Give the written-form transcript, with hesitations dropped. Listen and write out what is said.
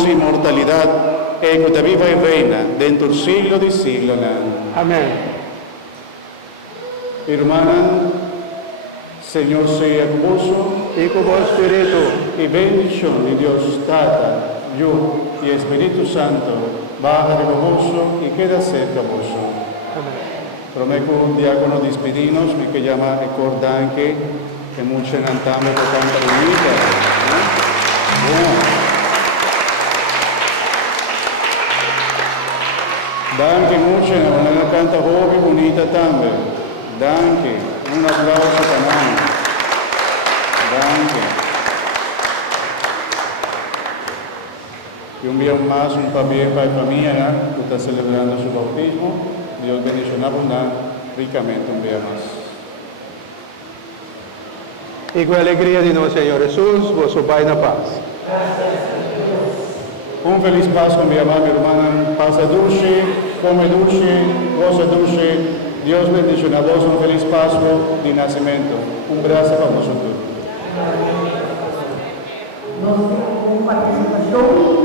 nostra immortalidade, equita viva e reina, dentro il siglo di siglo. Amen. Hermana, Señor sea con vos, Y con vos espíritu, y bendición de Dios Tata, Yo y Espíritu Santo, baja de vos y queda cerca vos. Prometo un diácono despedinos, mi que llama ricordanche che mucho cantamos per tanta bonita. Danke mucho, una canta joven bonita también. Danke, un applauso también. Danke. Y un día más, un papel para la familia que está celebrando su bautismo. Dios bendiga abundante, ricamente un día más. y con la alegría de nuestro Señor Jesús, vos vais na paz. Un feliz Pascua, mi amada, mi hermana. Pasa dulce, come dulce, goza dulce. Dios bendiga a vos, un feliz Pascua de nacimiento. Un abrazo para vosotros. Nós temos como participação